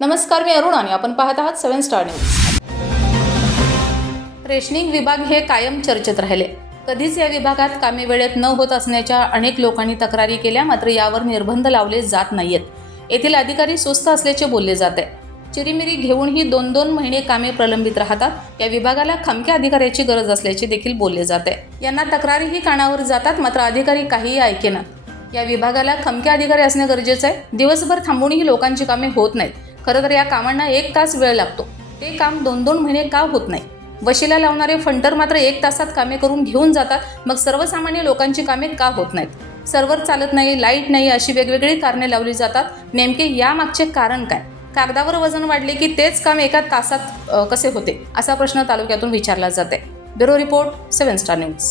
नमस्कार मी अरुण आणि आपण पाहत आहात सेव्हन स्टार न्यूज. रेशनिंग विभाग हे कायम चर्चेत राहिले. कधीच या विभागात कामे वेळेत न होत असण्याच्या अनेक लोकांनी तक्रारी केल्या मात्र यावर निर्बंध लावले जात नाहीयेत. येथील अधिकारी सुस्त असल्याचे बोलले जाते. चिरीमिरी घेऊनही दोन दोन महिने कामे प्रलंबित राहतात. या विभागाला खमक्या अधिकाऱ्याची गरज असल्याचे देखील बोलले जाते. यांना तक्रारीही कानावर जातात मात्र अधिकारी काहीही ऐकेना या विभागाला खमक्या अधिकारी असणे गरजेचं आहे. दिवसभर थांबूनही लोकांची कामे होत नाहीत. खरं तर या कामांना एक तास वेळ लागतो. ते काम दोन दोन महिने का होत नाही? वशिला लावणारे फंटर मात्र एक तासात कामे करून घेऊन जातात मग सर्वसामान्य लोकांची कामे का होत नाहीत? सर्व्हर चालत नाही लाइट नाही अशी वेगवेगळी कारणे लावली जातात. नेमके यामागचे कारण काय? कागदावर वजन वाढले की तेच काम एका तासात कसे होते? असा प्रश्न तालुक्यातून विचारला जाते bureau report seven star news.